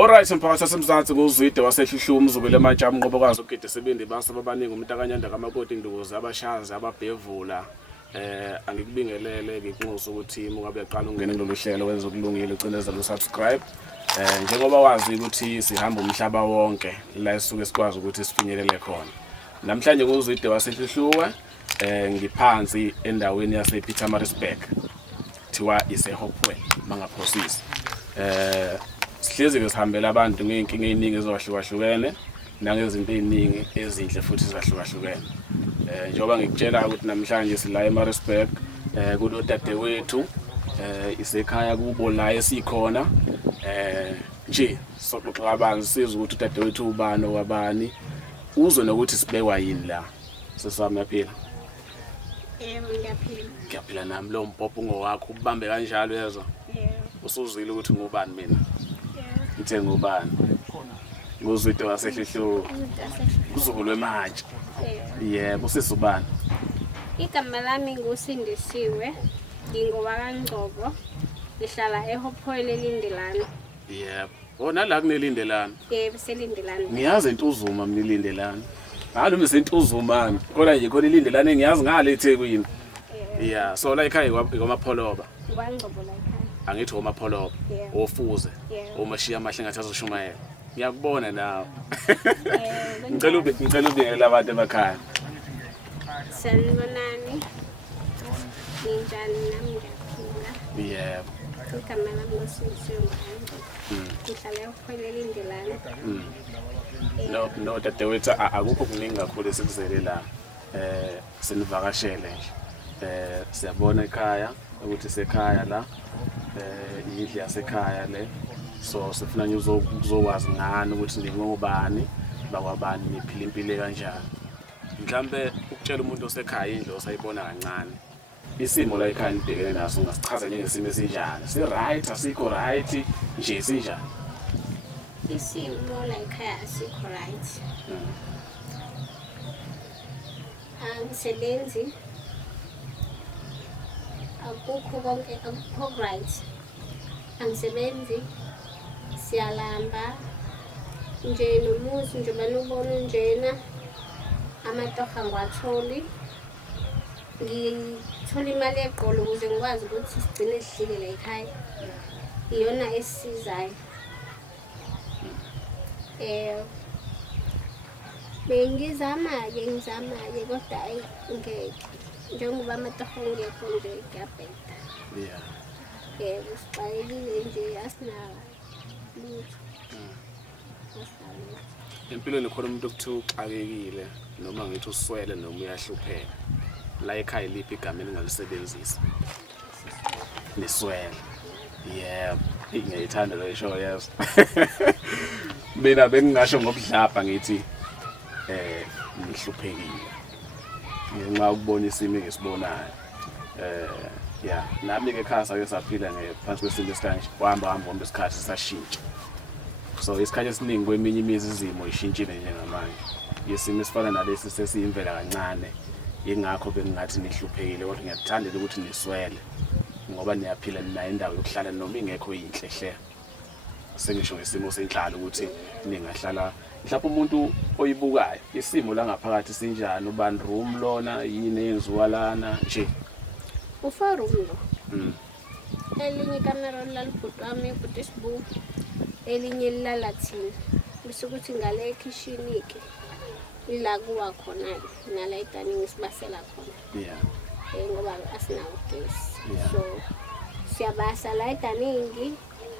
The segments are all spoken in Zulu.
Alright mphakathi sasemzansi kuzwide wasehluhluma umzukulu emantsha amnqobokazi ukide sebindi basa babaningi umuntu akanyanda kamakoti indukuzi abashazi ababhevula angikubingelele ngikunxusa ukuthi ungabe yaqala ungene kulolu hlelo wenza ukulungile ucinezela usubscribe njengoba wazi ukuthi sihamba umhlaba wonke la esuke sikwazi ukuthi sifinyelele khona namhlanje kuzwide wasehluhluwe ngiphansi endaweni yase Pietermaritzburg thiwa ise Hopewell mangaphosisi sihlezi ke sihambela abantu ngeenkinga eziningi ezahlukahlukene nangezinto eziningi ezinhle futhi ezahlukahlukene njengoba ngikutshela ukuthi namhlanje sila eMaritzburg kulo dadewethu isekhaya kubo la esikhona nje soxoxa kabanzi siza ukuthi dadewethu ubani wabani uzwe nokuthi sibekwa yini la sesami yaphila ngiyaphila nami lo mpopho ngowakho ubambe kanjalo yezwa usuzwile ukuthi ngubani mina ngithe ngubani nguzwide wasehluhluwe kuzukulu emantsha yebo sisubani igama lami ngusindisiwe ngingoba kaNgcobo ngihlala eHopewell eLindelani yebo wona la kunelindelani yebo seLindelani ngiyazi entuzuma mina ilindelani ngalo misentuzumani kodwa nje khona ilindelani ngiyazi ngale eThekwini yeah so la ekhaya kwamapholoba kwaNgcobo la ekhaya angithi omapholoba ofuze omashiya amahle ngathi azoshumayela ngiyakubona nawe ngicela ubingelela abantu emakhaya sanibonani njani nami ngiyaphila yebo igama lami ngusindisiwe ngihlala eHopewell eLindelani no dadewethu akukho kuningi kakhulu esikuzele la sinivakashele nje siyabona ekhaya ukuthi sekhaya la indlu yasekhaya le so sifuna nje uzokwazi ngani ukuthi ningobani bakwabani niphila impilo kanjani mhlambe ukutshela umuntu osekhaya indlu osayibona kancane isimo la ekhaya nibhekene naso ungasichaza njengesimo esinjani si right asikho right nje sinjani isimo la ekhaya asikho right angisebenzi akukho konke akukho right angisebenzi siyalamba nje nomuzi nje banubona njena amatoha ngwatholi ngithola imali eqolo ukuze ngikwazi ukuthi sigcine sihlile la ekhaya iyona esisizayo ngizama-ke kodwa ngeke njengoba amatoha ngekho nje ngiyabheda yebo sixakekile nje asinalo lutho empilweni khona umuntu okuthiwa uxakekile noma ngithi uswele noma uyahlupheka la ekhaya liphi igama engalisebenzisa niswele yebo ngiyayithanda le show yes mina bengingasho ngobudlapha ngithi ngihluphekile ngenxa ukubona isimo engisibonayo yeah nami ke ekhaya sake saphila ngephansi kwesimo esikanje wahamba ngombe isikhathi sashintsha so isikhathi esiningi kweminye imizi izimo ishintshile njengamanje yesimo esifana nalesi sesiyimvela kancane ingakho bengingathi nihluphekile kodwa ngiyakuthandela ukuthi niswele ngoba niyaphila nina indawo yokuhlala noma ingekho yinhle hle sengisho ngesimo senhlalo ukuthi ningahlala mhlawumbe umuntu oyibukayo isimo la ngaphakathi sinjani ubani room lona yini enziwa lana nje uforum lo elinye ikamera lalibhuti wami ibhuti isibu elinye lilala thina bese ukuthi ngale ekishini-ke ila kuwa khona nala idaningi sibasela khona ngoba asinawo ugesi so siyabasa la idaningi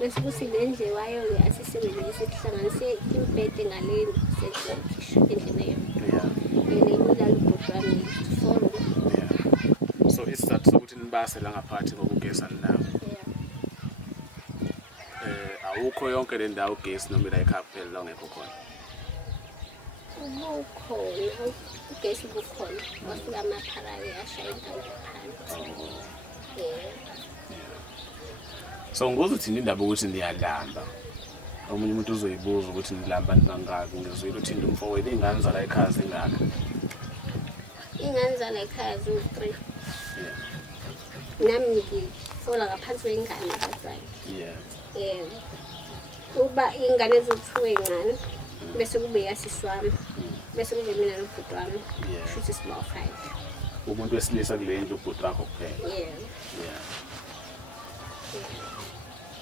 bese ukuthi le ndlewayo-ke asisebenzise sihlanganise imbhede ngaleni sekhisho endlini elinye lalibhuti wami iforum so isizathu sokuthi nibase la ngaphakathi ngokugesa ninawo awukho yonke le ndawo ugesi noma la ekhaya kuphela la ungekho khona ubukhona ugesi bukhona wafika amapharawe ashaya indawo phansi so ngokuthi indaba ukuthi niyalamba omunye umuntu uzoyibuza ukuthi nilamba nibangaki ngizwile ukuthi umfowethu ingane zala ekhaya zingaka ingane zala ekhaya ziwu-3 nami ngifola ngaphansi kwengane abazali yebo uba ingane ezothiwe ey'ncane bese kube yasisi wami bese kube mina nobhuti wami kushuthi siba-5. Umuntu wesilisa kule ndlu ubhuti wakho kuphela. Yeah. Yeah.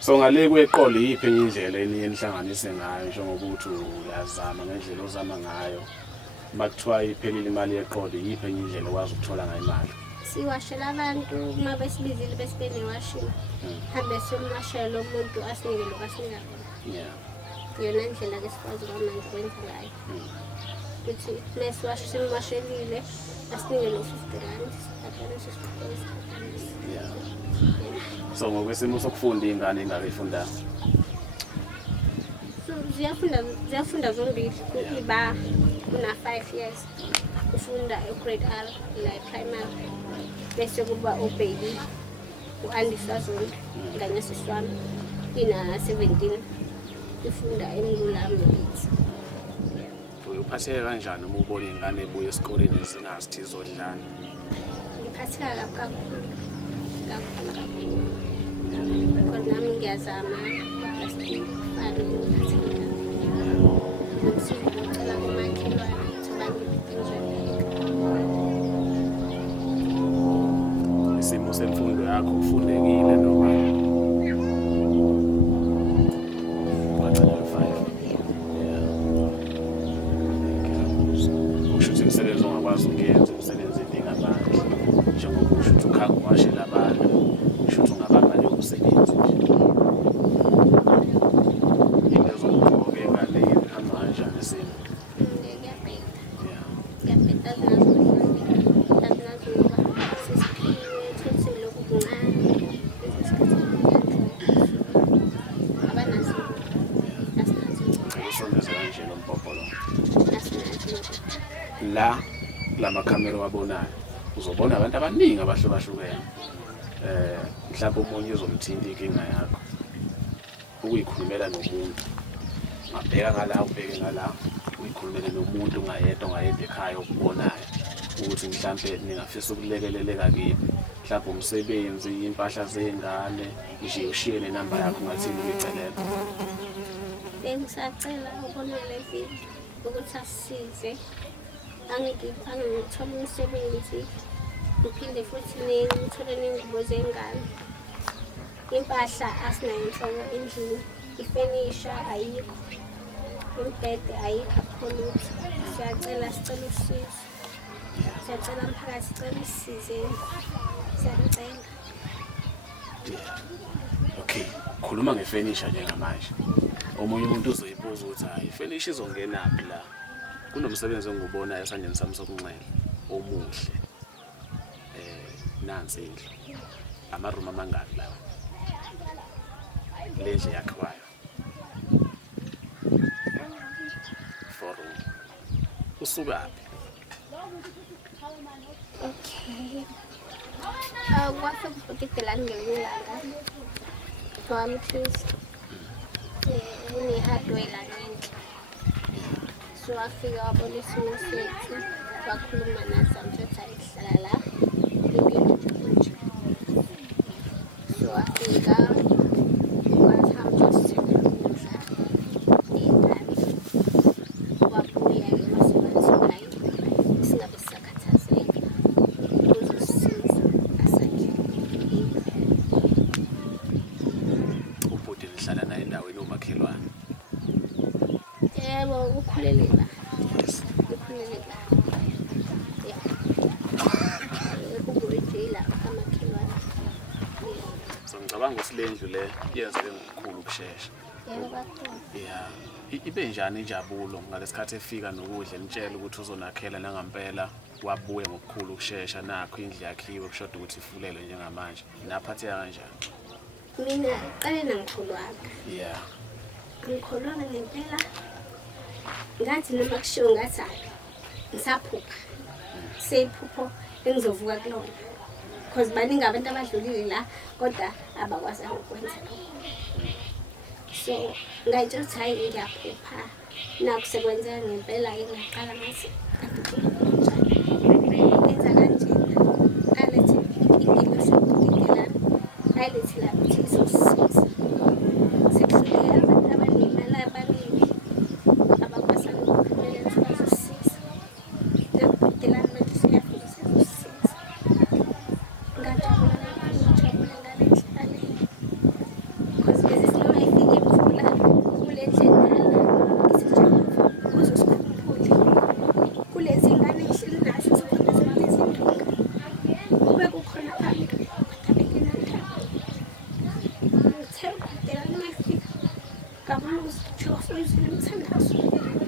So ngale kweqolo yiphi enye indlela eniye nihlanganise ngayo njengoba uthi uyazama ngendlela ozama ngayo makuthiwa iphelile imali yeqolo yiphi enye indlela okwazi ukuthola ngayo imali? Siwashela abantu uma besibizile bese benewashini hambe simwashela lo muntu asinike lokho asinika khona. Yeah. Iyona ndlela-ke sikwazi kwamanje ukwenza ngayo ukuthi mesiwashe simwashelile asinike no-50 rand sibhadalise sibhadalise. Yeah. So ngokwesimo sokufunda iy'ngane engakayifundanga? So ziyafunda zombili iba una-5 years ufunda e-grade R la e-primary bese kuba ubaby u-Andisa Zondi ngane sisi wami ina-17 ifunda eMlulama Kids. Uphatheke kanjani uma ubona iy'ngane ebuya esikoleni zingazithi zodlala? Ngiphatheka kakhulu because nami ngiyazama asifani ngiphatheka ngicela kumakhelwane ukuthi bangienjoyeke. Isimo semfundo yakho ufundekile noma? Umsebenzi ongakwazi ukuyenza umsebenzi edinga amandla njengoba usho ukuthi ukhanga uwashela abantu usho ukuthi ungabamba leyo msebenzi into ezokugqoke ngale ihamba kanjani isimo? Ngiyabheda nazo sesiphiwe thothile okuncane abanazo usondeza kanje lo mpopho lo asinazo. la lamakhamera wabonayo uzobona abantu abaningi abahlukahlukene mhlawumbe omunye uzomthinta inkinga yakho ukuyikhulumela nomuntu ngabheka ngala ubheke ngala uyikhulumele nomuntu ungayedwa ekhaya okubonayo ukuthi mhlawumbe ningafisa ukulekeleleka kephi mhlawumbe umsebenzi impahla zengane nje ushiye nenamba yakho ngathini uyicelela. Bengisacela ukubona le video ukuthi asisize angithole umsebenzi ngiphinde futhi ngithole n'ingubo zengane. Impahla asinayo inhloko endlini, ifenisha ayikho, imbhede ayikho lutho. Sicela usizo, siyacela umphakathi sicela usisizeni, siyacela. Okay, khuluma ngefenisha njengamanje. Omunye umuntu uzoyibuza ukuthi hayi ifenisha izongenaphi la? Kunomsebenzi engiwubonayo esandleni sami sokunxele omuhle. Nansi indlu. Amaroom amangaki lawa? Le ndlu yakhiwayo. 4 room. Usukaphi? Okay. Kwase kufikelani ngelanga. Wami please. Une-hardware la ngenhla. So wafika wabona isimo sethu wakhuluma nathi amthatha ehlala la nje. So wafika wathamba ukudla ingane wabuya-ke wasebathi hayi singabe sisakhathazeka uzosisiza asakhe. Ubhuti nihlala naye endaweni omakhelwane? Yebo, ukhulele la. Ukhulele la. Yeah. Ubuyile la kamakhelwane. So ngicabanga ukuthi le ndlu le yenzeke ngokukhulu ukusheshsha. Yebo kakhulu. Yeah. Ibe njani injabulo ngalesikhathi efika nokudla nitshela ukuthi uzonakhela nangampela wabuye ngokukhulu ukusheshsha nakho indlu yakhiwe kushoda ukuthi ifulelwe njengamanje. Naphatheka kanjani? Mina qale nangikholwanga. Yeah. Ngikholwanga ngempela. Ngathi noma kushiwo ngathi ngisaphupha. Seyiphupho engizovuka kulona. Because baningi abantu abadlulile la kodwa abakwazi ukwenza lokho. So ngayitshela ukuthi hayi ngiyaphupha nakusekwenzeka ngempela ngaqala ngathi ngenza kanjena alethi inkinga sokudingela ayilethi la ukuthi izosisiza sekuhluleka abantu abaningi Jehova uyizwile umthandazo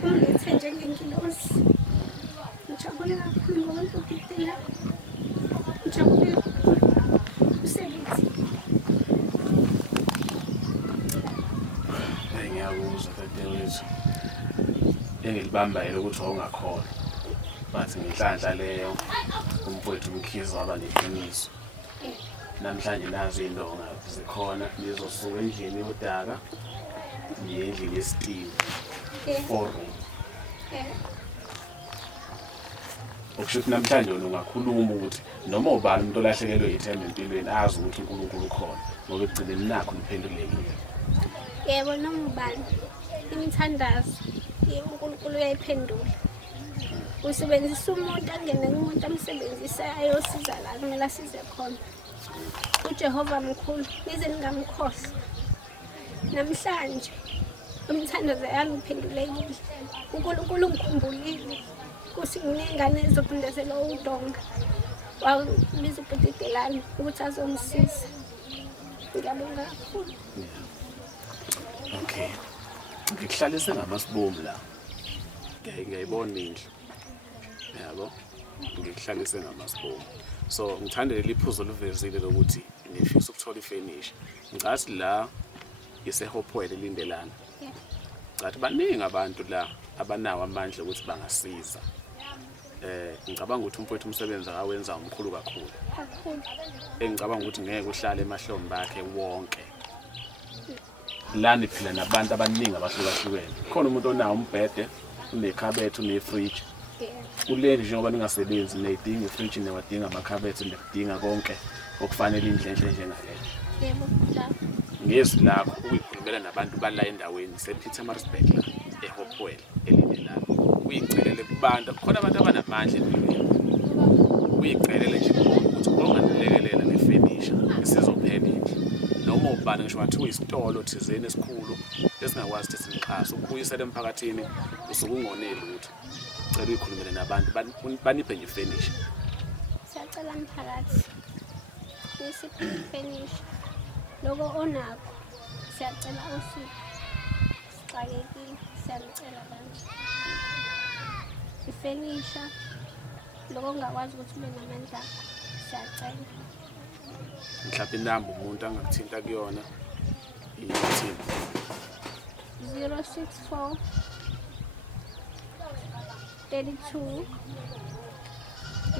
ungilethe njengengilosi. Ngijabule kakhulu ngoba ngizobhidela. Ngijabule umsebenzi. Ngiyakuzwa dadewethu. Engilibambayo ukuthi wawungakhona. Bathi ngenhlanhla leyo umfowethu uMkhize waba neqiniso. Namhlanje nazi indonga zikhona nizosuka endlini yodaka niye endlini yesitimu. 4 room. Okusho ukuthi namhlanje wena ungakhuluma ukuthi noma ubani umuntu olahlekelwe ithemba empilweni azi ukuthi uNkulunkulu ukhona ngoba ekugcineni nakho niphendulekile. Yebo noma ubani imithandazo uNkulunkulu uyayiphendula. Usebenzisa umuntu angene kumuntu amsebenzise ayosiza la kumele asize khona. uJehova mkhulu nize ningamkhohlwa. Namhlanje umthandazo yami uphendulekile. uNkulunkulu ungikhumbulile ukuthi nginengane ezophindezela udonga. Wabiza ubhutidelani ukuthi azongisiza. Ngiyabonga kakhulu. Okay. Ngikuhlalise ngamasibomu la. Ngiyayibona indlu. Yabo. Ngikuhlalise ngamasibomu. So ngithandele liphuzo luvezile lokuthi ngifisa ukuthola ifurniture. Ngicathi la iseHopewell elindelana. Ngathi baningi abantu la abanawo amandla ukuthi bangasiza. Ngicabanga ukuthi umfowethu umsebenzi akawenza umkhulu kakhulu. Engicabanga ukuthi ngeke uhlale emahlombe bakhe wonke. Lani phila nabantu abaningi abahlukahlukene. Khona umuntu onawo umbhede, unekhabethe, unefridge. Kuleli njengoba ningasebenzi neyidinga ifridge newadinga amakhabethe nekudinga konke okufanele indlenhle njengaleyo. Yebo. Ngezwi lakho ukuyikhulumela nabantu bala endaweni sePietermaritzburg la eHopewell elindelana. Uyicelele kubantu khona abantu abanamandla empilweni. Uyicelele nje ukuthi onganilekelela nefurniture isizophela indlu. Noma ubani ngisho wathi uyisitolo thizeni esikhulu esingakwazi ukuthi sinixhase ukubuyisela emphakathini usuke ungoneli lutho. Cela uyikhulumele nabantu baniphe nje ifurniture. Siyacela umphakathi. Nisiphe ifurniture. Lokho onakho siyacela usiphe. Sixakekile siyacela kanje. Ifurniture lokho ongakwazi ukuthi ube namandla akho siyacela. Mhlawumbe inamba umuntu angakuthinta kuyona ithi 064 32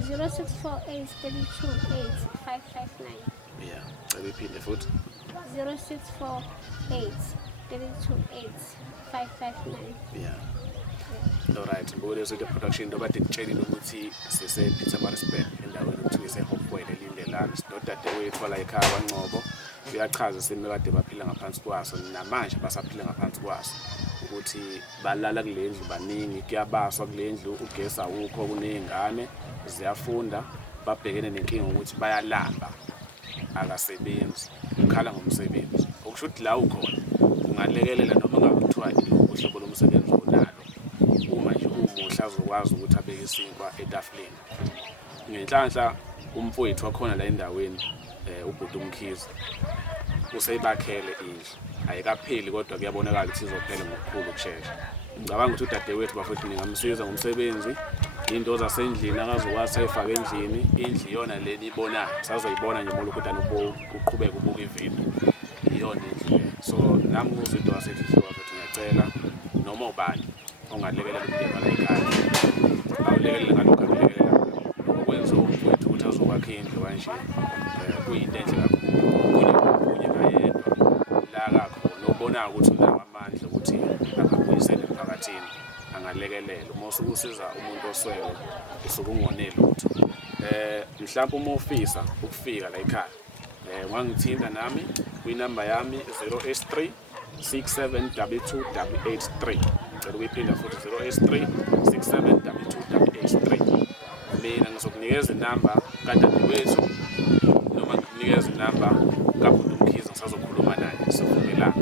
0648 32 8559. yeah, cela iphinde futhi 0648 32 8559. yeah. Alright, ngibona ukuthi production ndoba ngitshelile ukuthi sisePietermaritzburg endaweni ukuthi iseHopewell elindelana. Sidodadewethu la ekhaya kwaNgcobo uyachaza isimo kade baphila ngaphansi kwaso namanje basaphila ngaphansi kwaso ukuthi balala kule ndlu baningi kuyabaswa kule ndlu ugesi awukho kunezingane ziyafunda babhekene nenkinga ukuthi bayalamba akasebenzi ukhala ngomsebenzi okusho ukuthi la ukhona ungalekelela noma ngabe kuthiwa uhlobo lomsebenzi onalo uma nje umuhla azokwazi ukuthi abeke isinkwa etafuleni. Ngenhlanhla umfowethu wakhona la endaweni ubhuti uMkhize useyibakhele indlu ayikapheli kodwa kuyabonakala ukuthi izophela ngokukhulu kushesha. Ngicabanga ukuthi udadewethu bafethu ningamsiza ngomsebenzi into zasendlini akazokwazi ayifake endlini indlu iyona leni ibonayo sazoyibona nje molokhu ukuthi uqhubeka ubuka ivideo iyona indlu. So nami kuzinto wasendlini bafethu ngiyacela noma ubani ongalekelela umndeni la ekhaya awulekelele ngalokho akulekelela ukwenza umfowethu ukuthi azokwakha indlu kanje kuyinto enhle kakhulu kunye kayedwa la kakhona ubona ukuthi unawo amandla ukuthi angabuyisela emphakathini angalekelela uma usukusiza umuntu oswele usuke ungoneli lutho. Mhlawumbe uma ufisa ukufika la ekhaya wangithinta nami kwinamba yami 083 672283. Cela ukuyiphinda futhi 083 672283. Mina ngizokunikeza inamba kadadewethu noma ngikunikeza inamba kabhuti uMkhize ngisazokhuluma naye sivumelana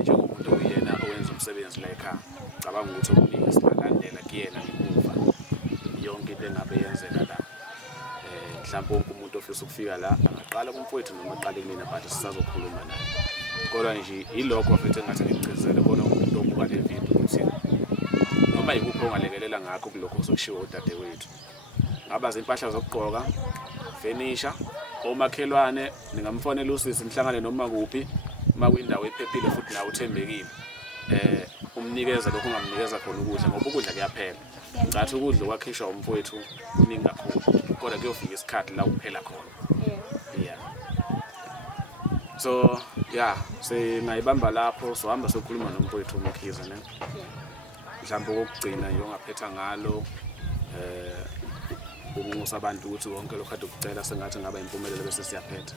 njengomuntu oyena owenza umsebenzi la ekhaya. Ngicabanga ukuthi okuningi singalandela kuyena ngemuva yonke into engabe yenzeka la. Mhlawumbe wonke umuntu ofisa ukufika la angaqala kumfowethu noma aqale kumina but sisazokhuluma naye. kodwa nje ilokho futhi engathi ngicizele bona umuntu obuka le video ukuthi noma yikuphi ongalekelela ngakho kulokho osokushiwo udadewethu ngaba zimpahla zokugqoka furniture omakhelwane ningamfonela usisi mhlangane noma kuphi makuyindawo ephephile futhi nawe uthembekile umnikeza lokho ungamnikeza khona ukudla ngoba ukudla kuyaphela ngathi ukudla kwakhishwa umfowethu kuningi kakhulu kodwa kuyofika isikhathi la kuphela khona yeah so yeah singayibamba lapho sohamba sokhuluma nomfowethu uMkhize ne mhlawumbe ukugcina nje ongaphetha ngalo ukunxusa abantu ukuthi wonke lokho kade ukucela sengathi ngaba impumelelo bese siyaphetha.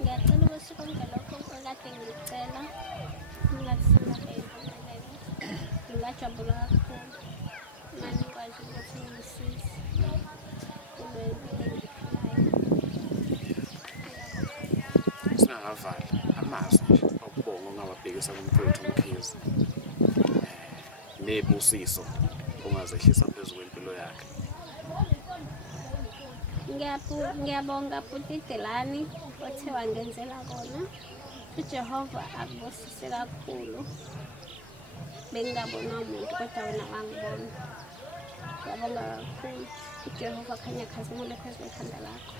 Ngiyacela ukuthi konke lokho okade ngicela ngathi singaphetha ngingajabula kakhulu manje ngikwazi ukuthi ngisize singavala amazwi nje okubonga ongawabhekisa kumfowethu uMkhize nebusiso ongazehlisa phezulu kwempilo yakhe. Ngiyabonga futhi Delani othe wangenzela kona. uJehova akubusise kakhulu. Bengingabona umuntu kodwa wena wangibona. Ngiyabonga kakhulu. uJehova khanya khazimule phezu kwekhanda lakho.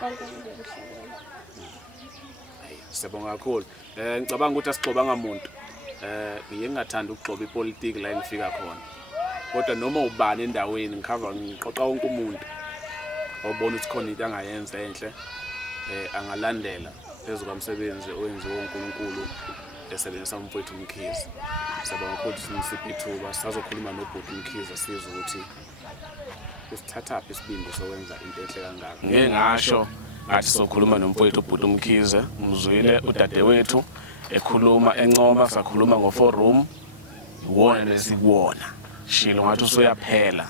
Konke kuze kuhlelwe. Sibonga kakhulu. Ngicabanga ukuthi asixobanga umuntu. Ngiye ngingathanda ukugxoba ipolitiki la engifika khona. Kodwa noma ubani endaweni ngiqoqa wonke umuntu obona ukuthi khona into angayenza enhle angalandela phezulu komsebenzi owenziwe uNkulunkulu esebenzisa umfowethu uMkhize. Sibonga ukuthi sinisiphe ithuba sizokhuluma nobhuti uMkhize sizwe ukuthi usithathaphi isibindi sokwenza into enhle kangaka. Ngeke ngasho ngathi sokhuluma nomfowethu ubhuti uMkhize ngizwile udadewethu ekhuluma encoma sakhuluma ngo-forum wona lesikuwona shilo ngathi usuyaphela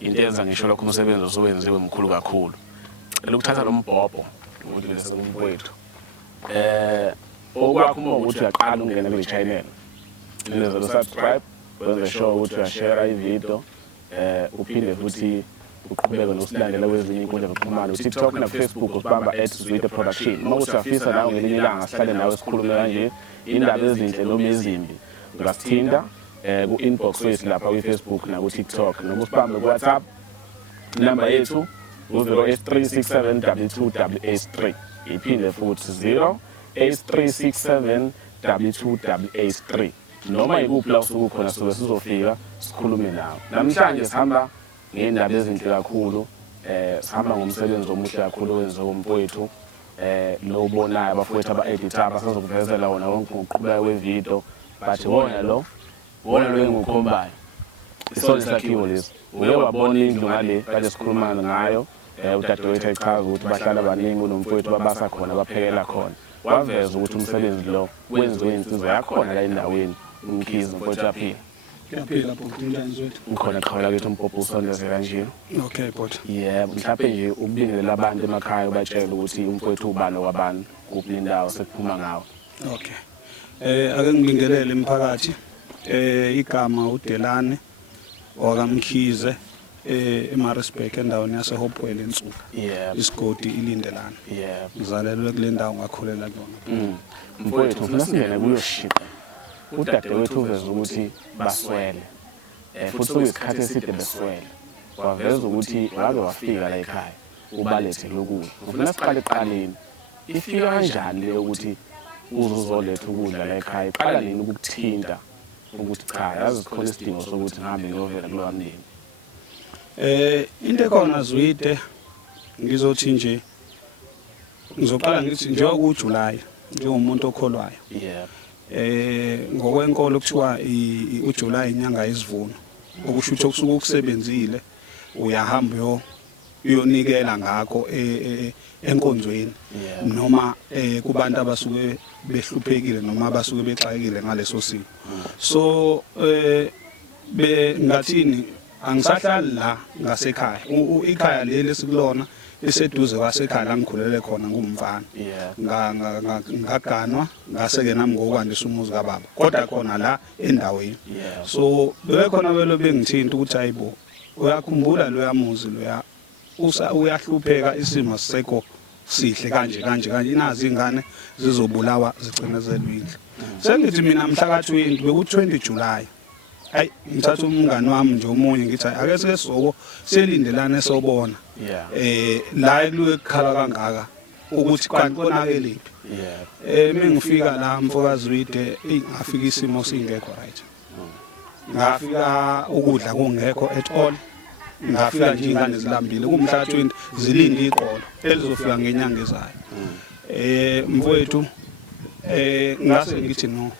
into enza ngisho lokho umsebenzi osuwenziwe mkhulu kakhulu. Cela ukuthatha lo mbhobho ukuthi bese kumfowethu okwakho uma ukuthi uyaqala ungena kule channel lenza subscribe wenze sure ukuthi uyashare ivideo uphinde futhi uqhubeke nokusilandela kwezinye inkundla zokuxhumana uTikTok na Facebook usibamba @zwide_production. Uma usafisa nawe ngelinye ilanga sihlale nawe sikhulume kanje indaba ezinhle noma ezimbi ungasithinda ku-inbox wethu lapha kwi-Facebook na ku-TikTok noma usibambe ku-WhatsApp number yethu 083672288 iphinde futhi 083672288 noma ikuphi la usuku khona sobe sizofika sikhulume nawe. Namhlanje sihamba ngendaba ezinhle kakhulu sihamba ngomsebenzi omuhle kakhulu owenziwe umfowethu lo ubonayo abafowethu aba-editor abasazokuvezela wona wonke ngokuqhubeka kwevideo but wona lo engukhombayo isona sakhiwo lesi uye wabona indlu ngale kade sikhuluma ngayo udadewethu echaza ukuthi bahlala abaningi unomfowethu babasa khona baphekela khona waveza ukuthi umsebenzi lo wenziwe insizwa yakhona la endaweni uMkhize umfowethu yaphila. Yaphila bhuti umntwana wethu. Ngikhona qhawela kethu umpopho usondeze kanje. Okay bhuti. Yebo mhlawumbe nje ukubingelela abantu emakhaya ubatshela ukuthi umfowethu ubani wabantu kuphi indawo sekuphuma ngawo. Okay. Ake ngibingelele imphakathi. Igama uDelane wakaMkhize eMaritzburg endaweni yaseHopewell eNsuka. Yebo. Isigodi ilindelana. Yebo. Ngizalelwe kule ndawo ngakhulela kuyona. Mfowethu ufuna singene kuyo shika. Udadewethu uveza ukuthi baswele. Futhi kuyisikhathi eside beswele. Waveza ukuthi wake wafika la ekhaya ubalethe lokudla. Ufuna siqale eqaleni. Ifika kanjani le ukuthi uzoletha ukudla la ekhaya? Iqala nini ukuthinta ukuthi cha yazi khona isidingo sokuthi ngihambe ngiyovela kulowa mndeni? Into ekhona Zwide ngizothi nje ngizoqala ngithi njengoba kuJuly njengomuntu okholwayo. Yebo. Ngokwenkolo kuthiwa uJuly inyanga yesivuno okusho ukuthi okusuka ukusebenzile uyahamba uyonikela ngakho enkonzweni noma kubantu abasuke behluphekile noma abasuke bexakile ngaleso simo. So ngathini angisahlali la ngasekhaya ikhaya leli sikulona eseduze kwasekhaya la ngikhulele khona ngumfana. Ngaganwa ngaseke nami ngokwandisa umuzi kaBaba kodwa khona la endaweni. So bebekhona belo bengithinta ukuthi hayibo uyakhumbula lo yamuzi lo uyahlupheka isimo sisekho sihle kanje inazi ingane zizobulawa zicenezelwe indlu sengithi mina mhla ka20 beku20 July hayi ngithatha umngani wami nje omunye ngithi ake sike soko selindelane sobona la ekuloku ekhala kangaka ukuthi kanti konakele iphi mengifika la mfokazi Zwide ngafika isimo singekho right ngafika ukudla kungekho at all ngafika nje ingane zilambile kumhla 20 zilinde iqolo elizofika ngenyanga ezayo mfowethu ngase ngithi no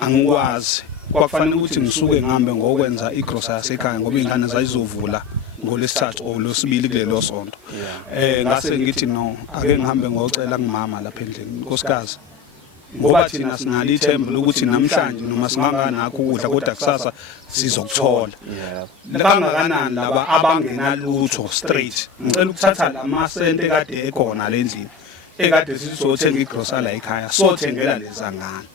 angikwazi kwafanele ukuthi ngisuke ngihambe ngokwenza igrocery yasekhaya ngoba ingane zayizovula ngolesithathu olosibili kulelo sonto ngase ngithi no ake ngihambe ngocela ngimama lapha endlini nkosikazi ngoba thina sinalo ithemba lokuthi namhlanje noma singanganakho ukudla kodwa kusasa sizokuthola kangakanani laba abangenalutho straight ngicela ukuthatha lamasente kade ekhona lendlini ekade sizothenga igrocery la ekhaya sothengela lezangane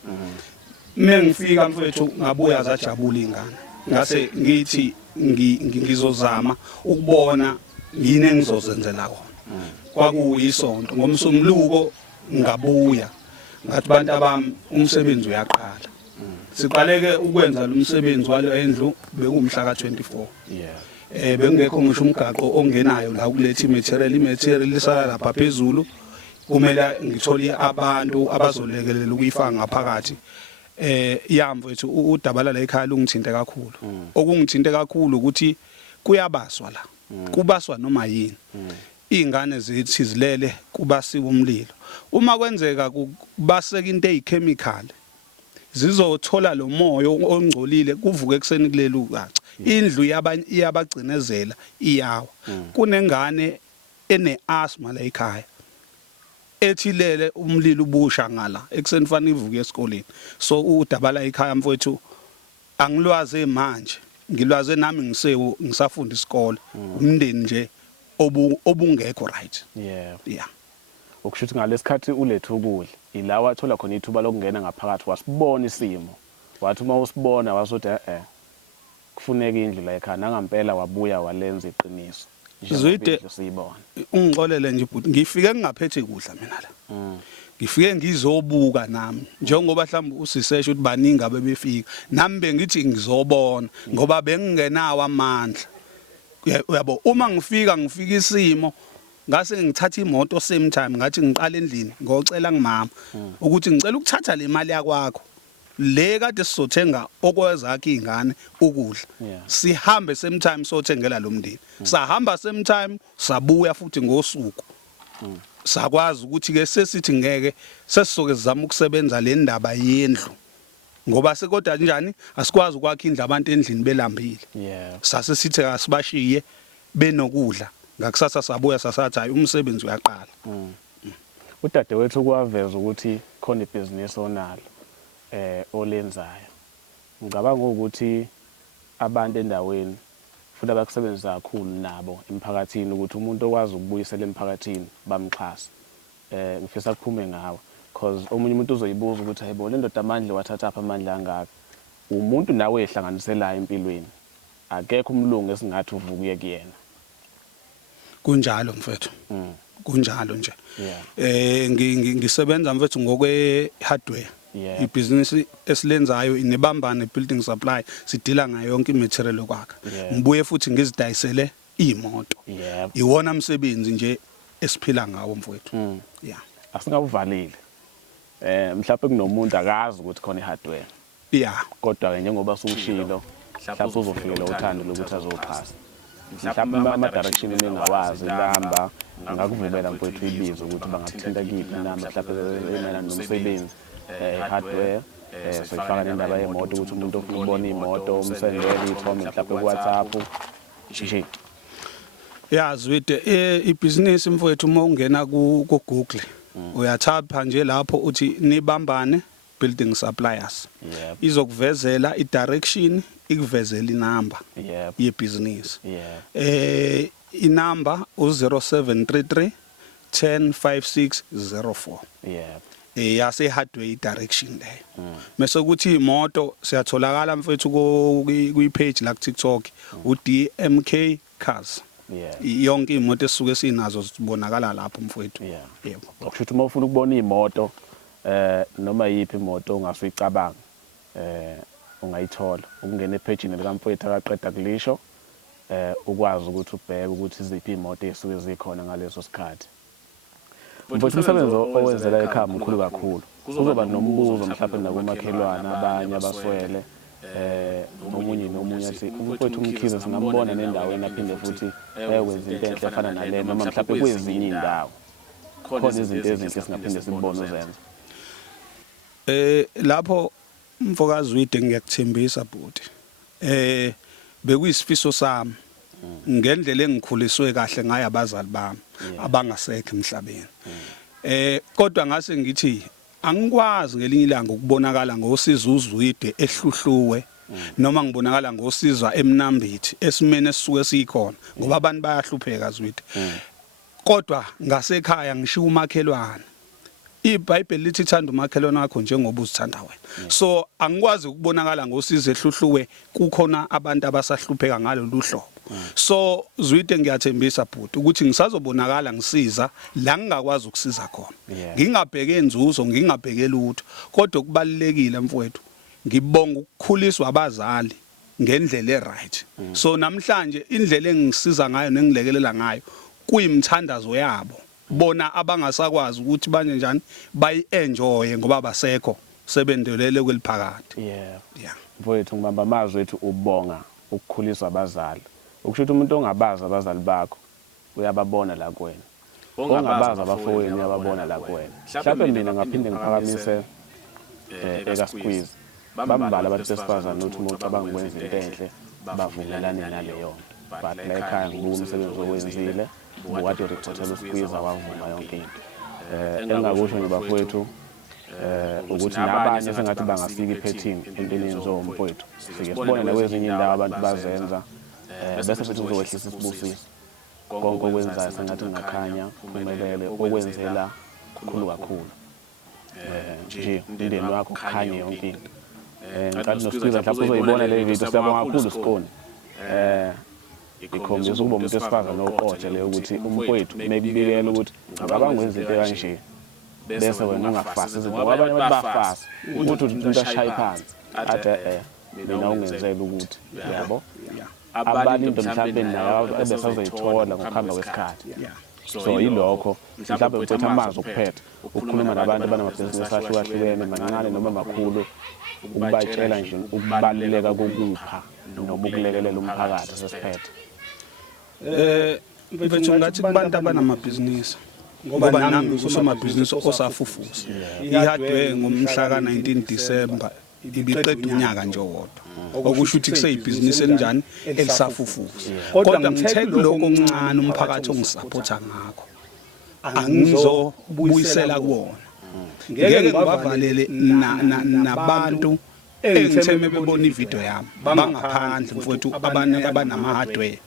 mengifika mfethu ngabuya zajabula ingane ngase ngithi ngizozama ukubona yini engizozenzela khona kwakuyisonto ngomsunguluko ngabuya ngathi bantu abami umsebenzi uyaqala siqaleke ukwenza lo msebenzi walo endlu bekumhla ka24 bengekho ngisho umgaqo ongenayo la kulethi material lisala lapha phezulu kumele ngithole abantu abazolekelela ukuyifaka ngaphakathi yamfethu udabala la ekhaya lungithinte kakhulu okungithinte kakhulu ukuthi kuyabaswa la kubaswa noma yini ingane zethu zilele kubasiwa umlilo uma kwenzeka kubaseka into ezichemical zizothola lo moya ongcolile kuvuke ekseni kuleli ugaca indlu iyabagcinezela iyawa kunengane ene asthma la ekhaya ethilele umlilo ubusha ngala ekseni fanele ivuke esikoleni so udabala ekhaya mfowethu angilwaze manje ngilwaze nami ngisafunda isikole umndeni nje obungekho right yeah ukushuthi ngalesikhathi ulethe ukudla ila wathola khona ithuba lokungena ngaphakathi wasibona isimo wathi uma usibona wasothi kufuneka indlu la ekhaya nangampela wabuya walenza iqiniso Zwide siyibona ungixolele nje bhuti ngifike ngingaphethe kudla mina la ngifike ngizobuka nami njengoba mhlawumbe usiseshe ukuthi baningi abebefika nami bengithi ngizobona ngoba bengingenawo amandla uyabo uma ngifika isimo ngase ngithatha imoto same time ngathi ngiqala endlini ngocela ngimama ukuthi ngicela ukuthatha le mali yakwakho le kade sizothenga okwezakhe izingane ukudla sihambe same time sothengela lo mndeni sahamba same time sabuya futhi ngosuku sakwazi ukuthi ke sesithi ngeke sesisoke sizama ukusebenza le ndaba yendlu ngoba sekodwa njani asikwazi ukwakha indlu abantu endlini belambile sase sithi asibashiye benokudla ngakusasa sabuya sasathi hayi umsebenzi uyaqala udadewethu kwaveza ukuthi khona ibhizinisi onalo olenzayo ngicabanga ukuthi abantu endaweni futhi abakusebenza kakhulu nabo emphakathini ukuthi umuntu okwazi ukubuyisela emphakathini bamxhasa ngifisa kuphume ngawe because omunye umuntu uzoyibuza ukuthi hayibo le ndoda amandla wathatha apha amandla angaka umuntu nawe ehlanganiselayo empilweni akekho umlungu esingathi uvuke kuyena kunjalo mfethu kunjalo nje ngisebenza mfethu ngokwe hardware ibhizinisi esilenzayo inebambane building supply sidila ngayo yonke imaterial okwakha ngibuye futhi ngizidayisele imoto iwona umsebenzi nje esiphila ngawo mfowethu asingawuvalile mhlawumbe kunomuntu akazi ukuthi khona ihardware kodwa ke njengoba sumshilo mhlawumbe uzofikela uthando lokuthi azophasa mhlawumbe ama direction engawazi lamba ngakuvumela mfowethu ibizo ukuthi bangakuthinta kiphi namba mhlawumbe emena nomsebenzi hardware sifaka nendaba yemoto ukuthi umuntu ofuna ukubona imoto umsendele ithome mhlawumbe ku WhatsApp nje Zwide ibhizinisi mfowethu uma ungena ku Google uyathapha nje lapho uthi nibambane building suppliers izokuvezela idirection ikuvezela inamba yebhizinisi inamba u0733 105604 yase hardware direction leyo mase kuthi imoto siyatholakala mfethu ku page la ku TikTok uDMK Cars yonke imoto esuke sinazo zibonakala lapho mfowethu. Yebo. Okusho uma ufuna ukubona imoto noma yipi imoto ongasuyicabanga ungayithola ukungena epagini likaMfowethu akaqeda kulisho ukwazi ukuthi ubheke ukuthi iziphi imoto esuke zikhona ngaleso sikhathi. Mfowethu umsebenzi owenzela ekhaya mkhulu kakhulu. Kuzoba nombuzo mhlawumbe nakumakhelwane abanye abaswele nomunye athi Mfowethu umkhize singambona nendaweni aphinde futhi ekwenza into enhle efana nale noma mhlawumbe kwezinye indawo. Khona izinto ezinhle singaphinde sibone uzenza. Lapho mfokazi Zwide ngiyakuthembisa bhuti. Bekuyisifiso sami ngendlela engikhuliswe kahle ngaye abazali bami abangasekho emhlabeni. Kodwa ngase ngithi angikwazi ngelinye ilanga ukubonakala ngosizo uZwide ehluhluwe noma ngibonakala ngosizwa eMnambithi esimene esisuke sikhona ngoba abantu bayahlupheka Zwide. Kodwa ngasekhaya ngishiya umakhelwane. iBhayibheli lithi thanda umakhelwane wakho njengoba uzithanda wena. So angikwazi ukubonakala ngosizo ehluhluwe kukhona abantu abasahlupheka ngalolu hlobo. So Zwide ngiyathembisa bhuti ukuthi ngisazobonakala ngisiza la ngingakwazi ukusiza khona. Ngingabheke inzuzo, ngingabheke lutho, kodwa kubalekile mfowethu. Ngibonga ukukhuliswa abazali ngendlela eright. So namhlanje indlela engisiza ngayo nengilekelela ngayo kuyimthandazo yabo. Bona abangasakwazi ukuthi banje njani bayi-enjoye ngoba basekho sebendelele kweliphakade. Mfowethu ngibamba amazwi ethu ubonga ukukhuliswa abazali. Ukusho ukuthi umuntu ongabazi abazali bakho uyababona la kuwena. Ongabazi abafowenu uyababona la kuwena. Mhlawumbe mina ngaphinde ngiphakamise ekaSqueeze. Bambala abantu besifazane ukuthi umuntu abangikwenza into enhle bavumelane naleyo. But la ekhaya ngibuka umsebenzi owenzile. What you report uSqueeze awavuma yonke into. Engakusho nje bafowethu ukuthi nabanye sengathi bangafika iphethini empilweni zoMfowethu. Sike sibone nakwezinye indawo abantu bazenza bese futhi uzowehlisa isibusiso. Konke okwenzayo sengathi ngakhanya kumelele okwenzela khulu kakhulu. Nje indeni wakho khanye yonke into. Ngicela noSqueeze mhlawumbe uzoyibona le video siyabonga kakhulu Sikoni. Ikhombisa ukuba umuntu esifazane oqothe le ukuthi uMfowethu mekubikela ukuthi abangwenza into kanje bese wena ungafasi izinto ngoba abanye abantu bafasa ukuthi umuntu ashaye phansi athi mina ungenzela ukuthi yabo abanye into mhlawumbe nayo ebesazoyithola ngokuhamba kwesikhathi. So yilokho mhlawumbe Mfowethu amazi okuphetha ukukhuluma nabantu abanamabhizinisi ahlukahlukene mancane noma makhulu ukubatshela nje ukubaluleka kokupha noma ukulekelela umphakathi sesiphethe. Mfethu ngathi kubantu abanamabhizinisi ngoba nami ngusomabhizinisi osafufusa. Ihardware ngomhla ka19 December ibiqeda unyaka nje wodwa. Okusho ukuthi kuseyibhizinisi elinjani elisafufusa. Kodwa ngithe lokho okuncane umphakathi ongisupporta ngakho. Angizobuyisela kuwona. Ngeke ngibavalele nabantu engitheme bebona ivideo yami bangaphandle mfowethu abantu abanama hardware.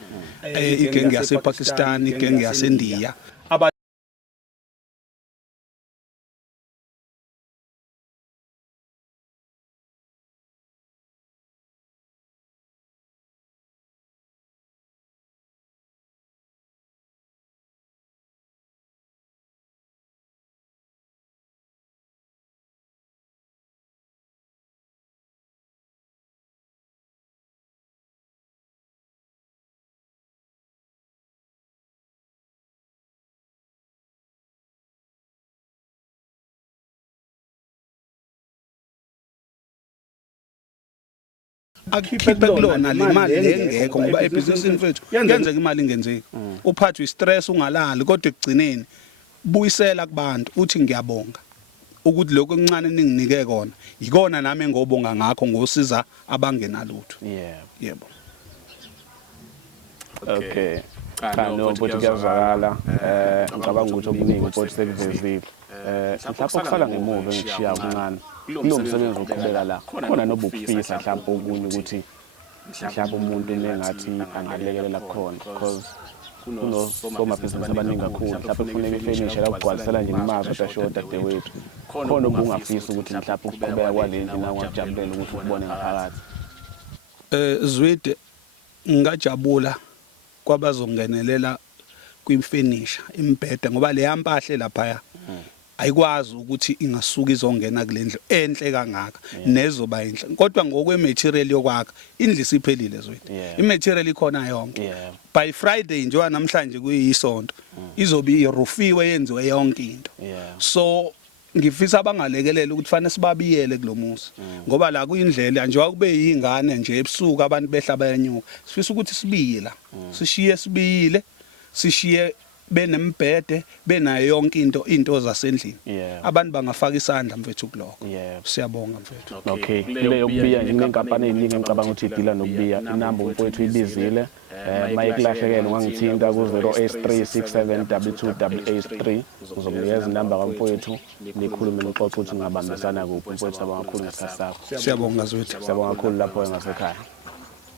Igenge yasePakistan, igenge yaseNdiya. Akhiphe kulona le mali engekho ngoba ebhizinisini mfethu yenzeka imali ingenzeki. Uphathwe istress ungalali kodwa ekugcineni buyisela kubantu uthi ngiyabonga ukuthi lokho okuncane ninginike kona yikona nami engobonga ngakho ngosiza abangenalutho. Yebo. Okay. Khano Mfowethu kuyazwakala ngicabanga ukuthi okuningi Mfowethu sekuvezile. Mhlawumbe okusala ngemuva engishiya kuncane kulo msebenzi oqhubeka la khona nobukufisa mhlawumbe okunye ukuthi mhlawumbe umuntu nengathi angalekelela khona because kunosomabhizinisi abaningi kakhulu mhlawumbe kufuneka ifurniture la ukugcwalisela nje imazi kodwa shoda dadewethu khona obungafisa ukuthi mhlawumbe ukuqhubeka kwalendlu nakungajabulela ukuthi ubone ngaphakathi. Zwide ngajabula kwabazongenelela kwimfenisha imbhede ngoba le yampahle lapha ayikwazi ukuthi ingasuka izongena kulendlu enhle kangaka nezoba inhle kodwa ngokwematerial yokwakha indlu isiphelile zwethu imaterial ikhona yonke by Friday nje namhlanje kuyisonto izobe irufiwe yenziwe yonke into so ngifisa abangalekelela ukuthi fanele sibabiyele kulomuzi ngoba la kuyindlela nje wakube yingane nje ebusuku abantu behla bayanyuka sifisa ukuthi sibiye la sishiye sibiyile sishiye benembhede benayo yonke into zasendlini abantu bangafaka isandla mfethu kuloko siyabonga mfethu okay leyo kubiya inenkampani eziningi ngicabanga ukuthi idila nokubiya inamba mfowethu ibizile mayikulahlekela ungangithinta ku-0836722883 uzokunikeza inamba kamfowethu nikhulume nixoxe ukuthi ngabambisana kuphi mfowethu abangakhulu ngesikhathi sakho siyabonga zwethu siyabonga kakhulu lapho engasekhaya